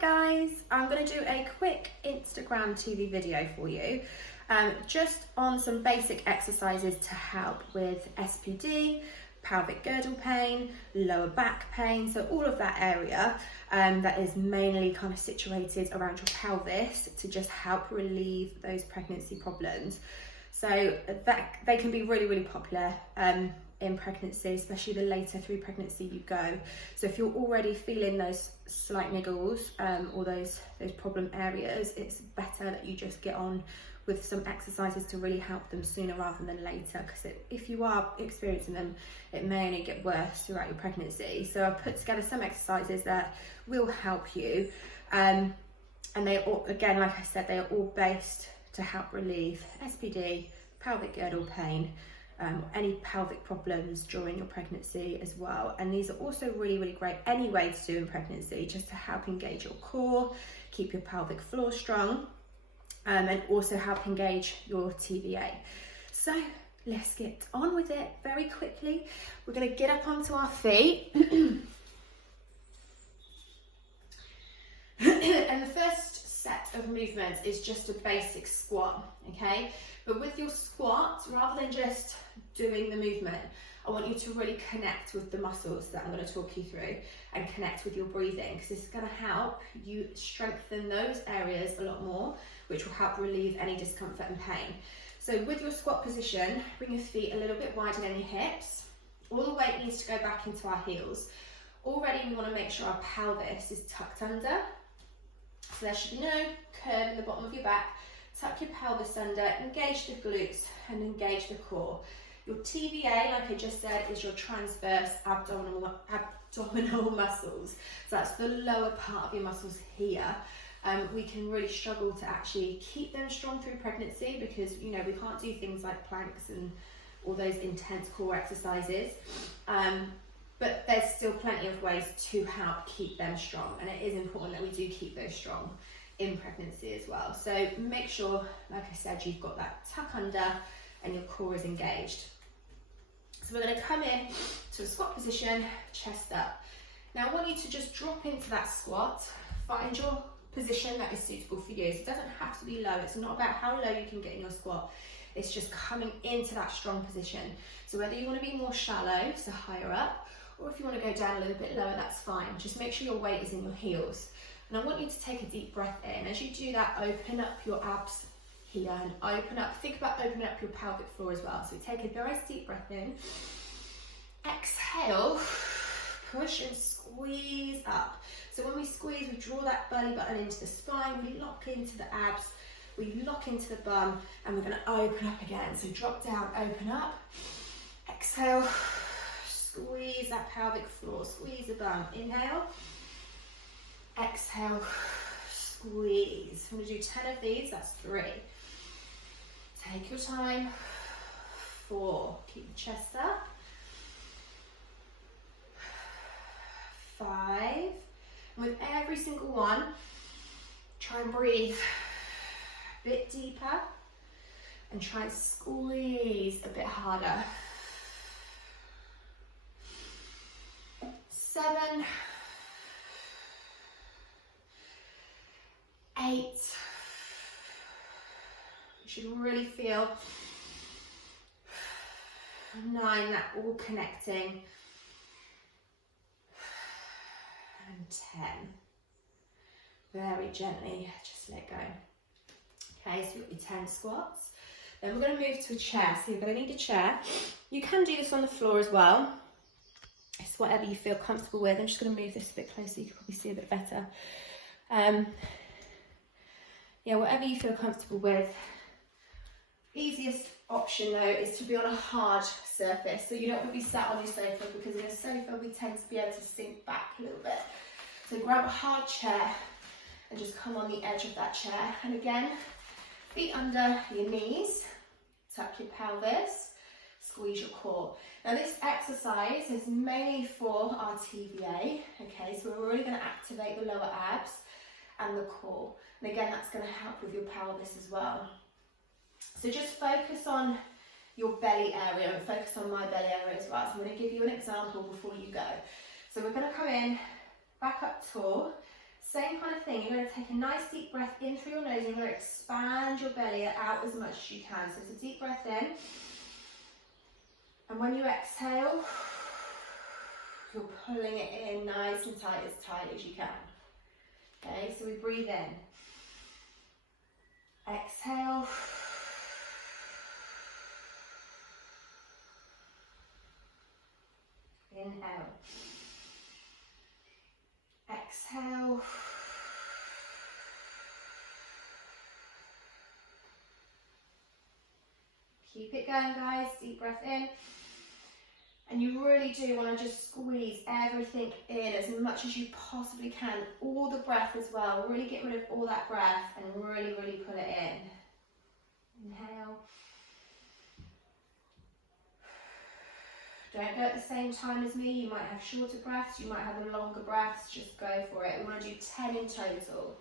guys, I'm going to do a quick Instagram TV video for you just on some basic exercises to help with SPD, pelvic girdle pain, lower back pain, so all of that area that is mainly kind of situated around your pelvis to just help relieve those pregnancy problems. So that they can be really popular in pregnancy, especially the later through pregnancy you go. So if you're already feeling those slight niggles or those problem areas, it's better that you just get on with some exercises to really help them sooner rather than later, because if you are experiencing them, it may only get worse throughout your pregnancy. So I've put together some exercises that will help you, and they all, again, like I said, they are all based to help relieve SPD, pelvic girdle pain, any pelvic problems during your pregnancy as well. And these are also really great anyway to do in pregnancy, just to help engage your core, keep your pelvic floor strong, and also help engage your TVA. So let's get on with it very quickly. We're going to get up onto our feet. And the first set of movements is just a basic squat, okay? But with your squat, rather than just doing the movement, I want you to really connect with the muscles that I'm going to talk you through and connect with your breathing, because this is going to help you strengthen those areas a lot more, which will help relieve any discomfort and pain. So with your squat position, bring your feet a little bit wider than your hips. All the weight needs to go back into our heels. Already we want to make sure our pelvis is tucked under. So there should be no curve in the bottom of your back. Tuck your pelvis under, engage the glutes and engage the core. Your TVA, like I just said, is your transverse abdominal muscles. So that's the lower part of your muscles here. We can really struggle to actually keep them strong through pregnancy because, you know, we can't do things like planks and all those intense core exercises. But there's still plenty of ways to help keep them strong, and it is important that we do keep those strong in pregnancy as well. So make sure, like I said, you've got that tuck under and your core is engaged. So we're going to come in to a squat position, chest up. Now I want you to just drop into that squat, find your position that is suitable for you. So it doesn't have to be low, it's not about how low you can get in your squat, it's just coming into that strong position. So whether you want to be more shallow, so higher up, or if you want to go down a little bit lower, that's fine. Just make sure your weight is in your heels. And I want you to take a deep breath in. As you do that, open up your abs here and open up, think about opening up your pelvic floor as well. So take a nice deep breath in, exhale, push and squeeze up. So when we squeeze, we draw that belly button into the spine, we lock into the abs, we lock into the bum, and we're going to open up again. So drop down, open up, exhale, squeeze that pelvic floor, squeeze the bum, inhale, exhale, squeeze. I'm going to do 10 of these, that's 3. Take your time, 4, keep the chest up, 5, and with every single one, try and breathe a bit deeper and try and squeeze a bit harder. 7, 8, you should really feel 9, that all connecting, and 10, very gently, just let go. Okay, so you've got your 10 squats. Then we're going to move to a chair, so you're going to need a chair. You can do this on the floor as well. It's whatever you feel comfortable with. I'm just going to move this a bit closer so you can probably see a bit better. Yeah, whatever you feel comfortable with. Easiest option though is to be on a hard surface. So you don't want to be sat on your sofa, because in a sofa we tend to be able to sink back a little bit. So grab a hard chair and just come on the edge of that chair. And again, feet under your knees, tuck your pelvis, squeeze your core. Now this exercise is mainly for our TVA, okay, so we're really going to activate the lower abs and the core. And again, that's going to help with your pelvis as well. So just focus on your belly area and focus on my belly area as well. So I'm going to give you an example before you go. So we're going to come in, back up tall, Same kind of thing. You're going to take a nice deep breath in through your nose. You're going to expand your belly out as much as you can. So it's a deep breath in. And when you exhale, you're pulling it in nice and tight as you can. Okay, so we breathe in. Exhale. Inhale. Exhale. Keep it going, guys. Deep breath in. And you really do want to just squeeze everything in as much as you possibly can. All the breath as well. Really get rid of all that breath and really, really pull it in. Inhale. Don't go at the same time as me. You might have shorter breaths. You might have longer breaths. Just go for it. We want to do 10 in total.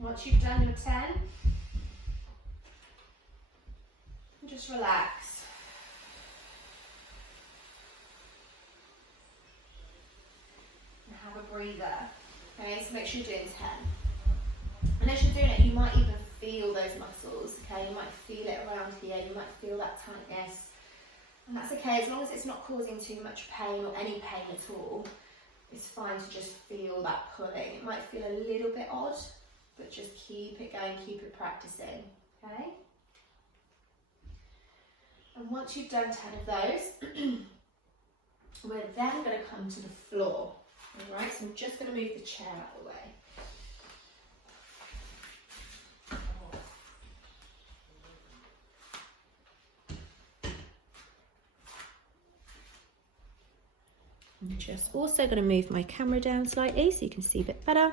Once you've done your 10, just relax. And have a breather. Okay, so make sure you're doing 10. And as you're doing it, you might even feel those muscles. Okay, you might feel it around here. You might feel that tightness. And that's okay, as long as it's not causing too much pain or any pain at all. It's fine to just feel that pulling. It might feel a little bit odd, but just keep it going, keep it practicing, okay? And once you've done 10 of those, we're then going to come to the floor, all right? So I'm just going to move the chair out of the way. I'm just also going to move my camera down slightly so you can see a bit better.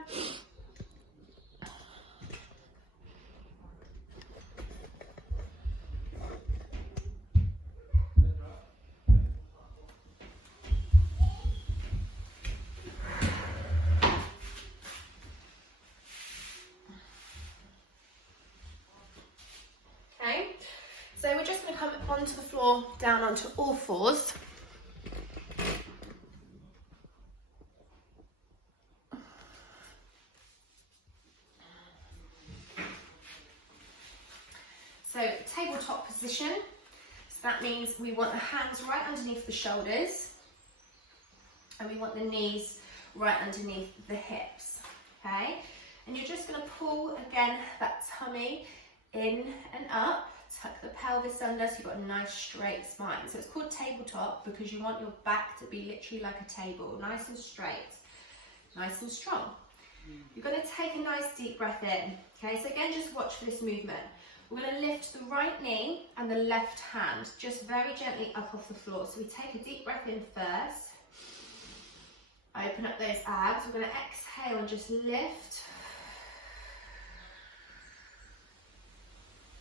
Okay, so we're just going to come onto the floor, down onto all fours. So tabletop position, so that means we want the hands right underneath the shoulders and we want the knees right underneath the hips, okay? And you're just going to pull again that tummy in and up, tuck the pelvis under so you've got a nice straight spine. So it's called tabletop because you want your back to be literally like a table, nice and straight, nice and strong. You're going to take a nice deep breath in, okay? So again, just watch for this movement. We're going to lift the right knee and the left hand just very gently up off the floor. So we take a deep breath in first. Open up those abs. We're going to exhale and just lift.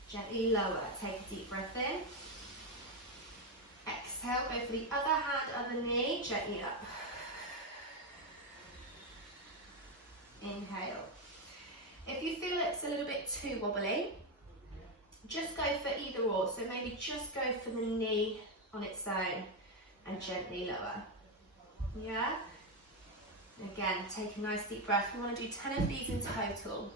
Gently lower. Take a deep breath in. Exhale. Go for the other hand, other knee. Gently up. Inhale. If you feel it's a little bit too wobbly, just go for either or, so maybe just go for the knee on its own and gently lower, yeah? Again, take a nice deep breath. We want to do 10 of these in total.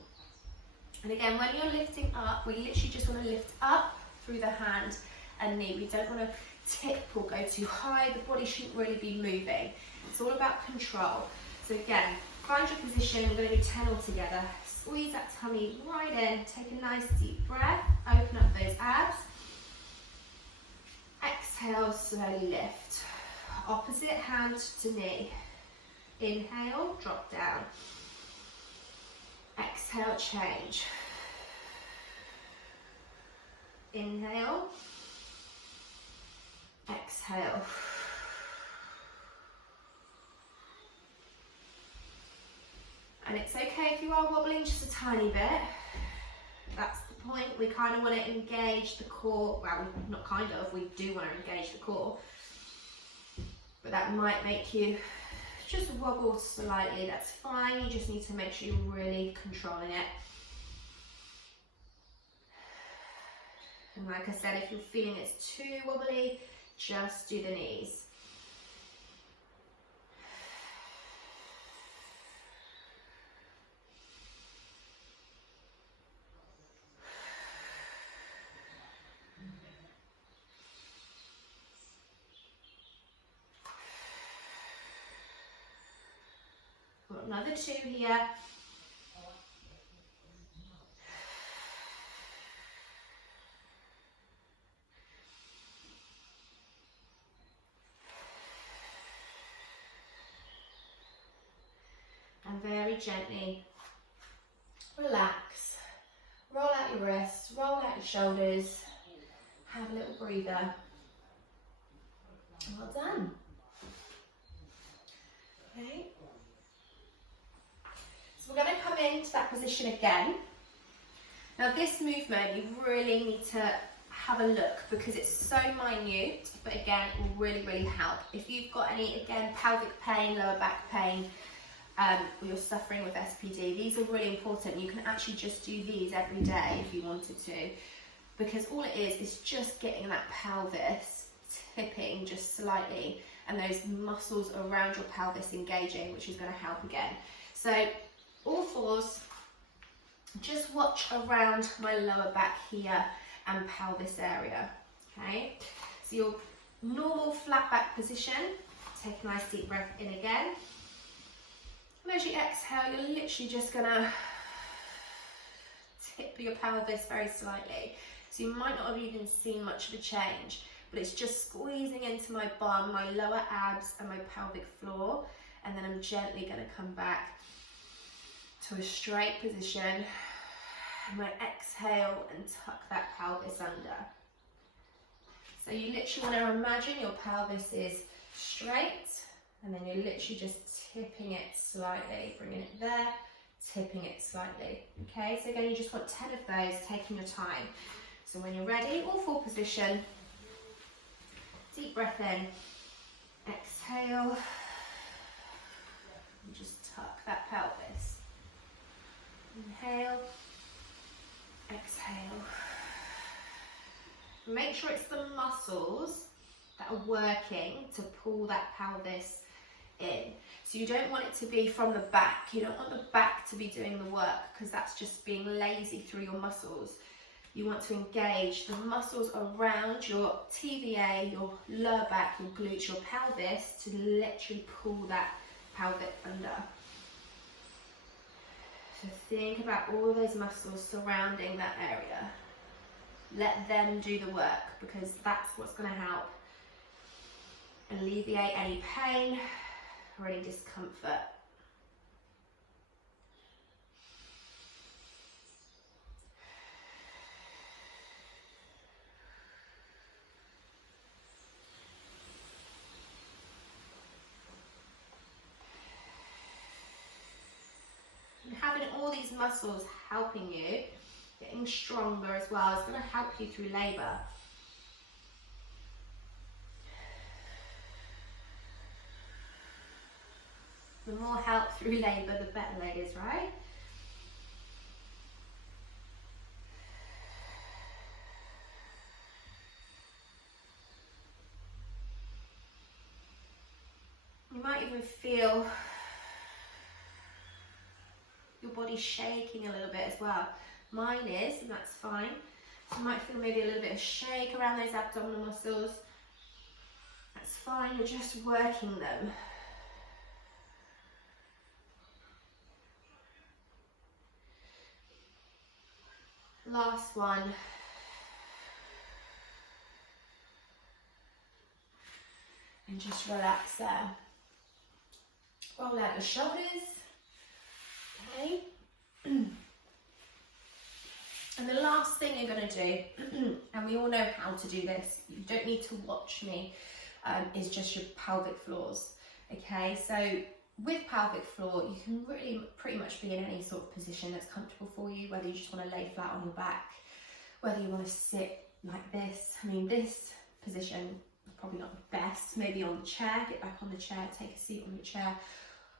And again, when you're lifting up, we literally just want to lift up through the hand and knee. We don't want to tip or go too high. The body shouldn't really be moving. It's all about control. So again, find your position. We're going to do 10 all together. Squeeze that tummy right in, take a nice deep breath, open up those abs. Exhale, slowly lift. Opposite hand to knee. Inhale, drop down. Exhale, change. Inhale. Exhale. And it's okay if you are wobbling just a tiny bit. That's the point. We kind of want to engage the core. Well, not kind of, we do want to engage the core. But that might make you just wobble slightly. That's fine. You just need to make sure you're really controlling it. And like I said, if you're feeling it's too wobbly, just do the knees. Got another 2 here. And very gently relax. Roll out your wrists, roll out your shoulders. Have a little breather. Well done. Okay. So we're going to come into that position again. Now this movement, you really need to have a look because it's so minute, but again, it will really, really help. If you've got any, again, pelvic pain, lower back pain, or you're suffering with SPD, these are really important. You can actually just do these every day if you wanted to, because all it is just getting that pelvis tipping just slightly and those muscles around your pelvis engaging, which is going to help again. So all fours, just watch around my lower back here and pelvis area, okay? So your normal flat back position, take a nice deep breath in again. And as you exhale, you're literally just gonna tip your pelvis very slightly. So you might not have even seen much of a change, but it's just squeezing into my bum, my lower abs and my pelvic floor. And then I'm gently gonna come back to a straight position. And I exhale and tuck that pelvis under. So you literally want to imagine your pelvis is straight, and then you're literally just tipping it slightly, bringing it there, tipping it slightly. Okay, so again, you just want 10 of those, taking your time. So when you're ready, all four position, deep breath in, exhale, and just tuck that pelvis. Inhale, exhale. Make sure it's the muscles that are working to pull that pelvis in. So you don't want it to be from the back. You don't want the back to be doing the work because that's just being lazy through your muscles. You want to engage the muscles around your TVA, your lower back, your glutes, your pelvis to literally pull that pelvic under. So think about all those muscles surrounding that area. Let them do the work because that's what's going to help alleviate any pain or any discomfort. And having all these muscles helping you, getting stronger as well, is going to help you through labour. The more help through labour, the better it is, right? You might even feel your body shaking a little bit as well. Mine is, and that's fine. You might feel maybe a little bit of shake around those abdominal muscles. That's fine, you're just working them. Last one. And just relax there. Roll out the shoulders. Okay. And the last thing you're going to do, and we all know how to do this, you don't need to watch me, is just your pelvic floors. Okay, so with pelvic floor, you can really pretty much be in any sort of position that's comfortable for you, whether you just want to lay flat on your back, whether you want to sit like this. I mean, this position is probably not the best. Maybe on the chair, get back on the chair, take a seat on the chair.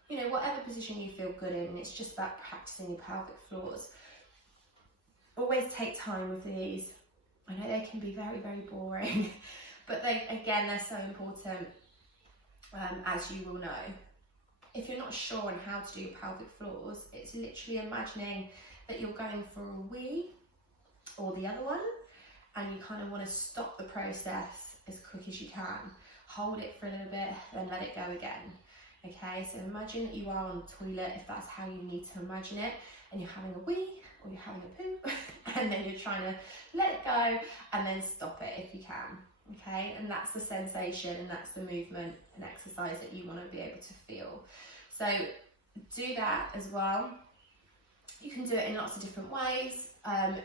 You know, whatever position you feel good in, it's just about practicing your pelvic floors. Always take time with these. I know they can be very, very boring, but they're so important, as you will know. If you're not sure on how to do your pelvic floors, it's literally imagining that you're going for a wee or the other one, and you kind of want to stop the process as quick as you can. Hold it for a little bit, then let it go again. Okay, so imagine that you are on the toilet, if that's how you need to imagine it, and you're having a wee or you're having a poo, and then you're trying to let it go and then stop it if you can. Okay, and that's the sensation and that's the movement and exercise that you want to be able to feel. So do that as well. You can do it in lots of different ways.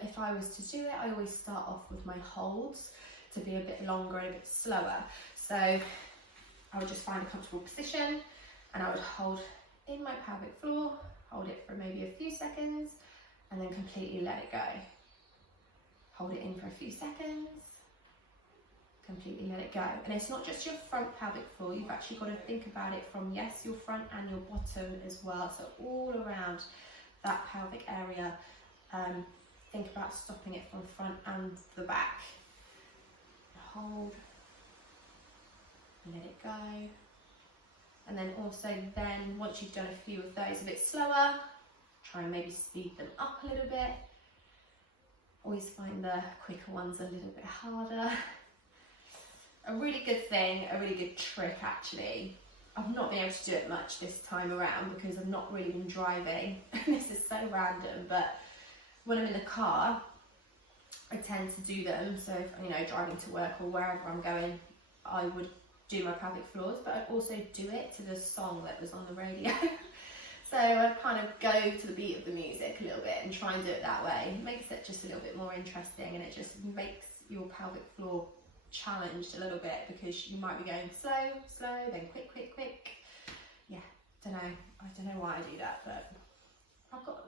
If I was to do it, I always start off with my holds to be a bit longer and a bit slower. So I would just find a comfortable position and I would hold in my pelvic floor, hold it for maybe a few seconds, and then completely let it go. Hold it in for a few seconds, completely let it go. And it's not just your front pelvic floor, you've actually got to think about it from, yes, your front and your bottom as well, so all around that pelvic area. Think about stopping it from front and the back. Hold, let it go. And then also then, once you've done a few of those a bit slower, try and maybe speed them up a little bit. Always find the quicker ones a little bit harder. A really good thing, a really good trick actually. I've not been able to do it much this time around because I've not really been driving. This is so random, but when I'm in the car, I tend to do them. So if, you know, driving to work or wherever I'm going, I would do my pelvic floors, but I'd also do it to the song that was on the radio. So I'd kind of go to the beat of the music a little bit and try and do it that way. It makes it just a little bit more interesting, and it just makes your pelvic floor challenged a little bit because you might be going slow, slow, then quick, quick, quick. Yeah, I don't know why I do that, but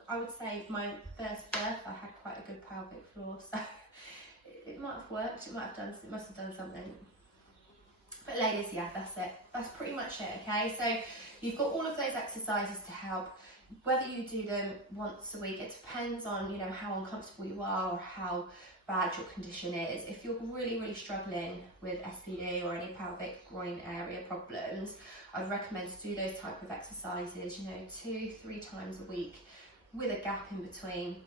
I would say my first birth I had quite a good pelvic floor, so it might have worked, it must have done something. But ladies, yeah, that's it. That's pretty much it, okay? So you've got all of those exercises to help. Whether you do them once a week, it depends on, you know, how uncomfortable you are or how bad your condition is. If you're really, really struggling with SPD or any pelvic groin area problems, I'd recommend to do those type of exercises, you know, 2-3 times a week with a gap in between.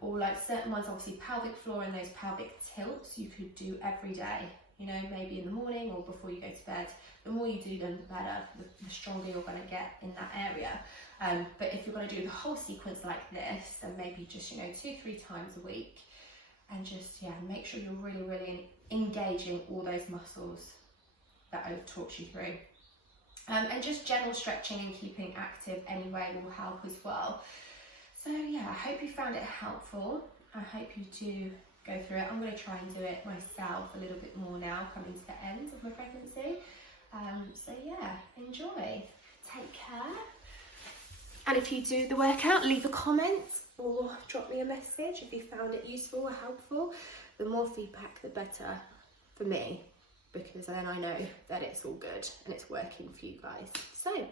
Or like certain ones, obviously pelvic floor and those pelvic tilts you could do every day, you know, maybe in the morning or before you go to bed. The more you do them, the better, the stronger you're going to get in that area. But if you're going to do the whole sequence like this, then maybe just, you know, 2-3 times a week, and just, yeah, make sure you're really, really engaging all those muscles that I've talked you through. And just general stretching and keeping active anyway will help as well. So yeah, I hope you found it helpful. I hope you do go through it. I'm going to try and do it myself a little bit more now, coming to the end of my pregnancy. So yeah, enjoy. Take care. And if you do the workout, leave a comment or drop me a message if you found it useful or helpful. The more feedback, the better for me, because then I know that it's all good and it's working for you guys. So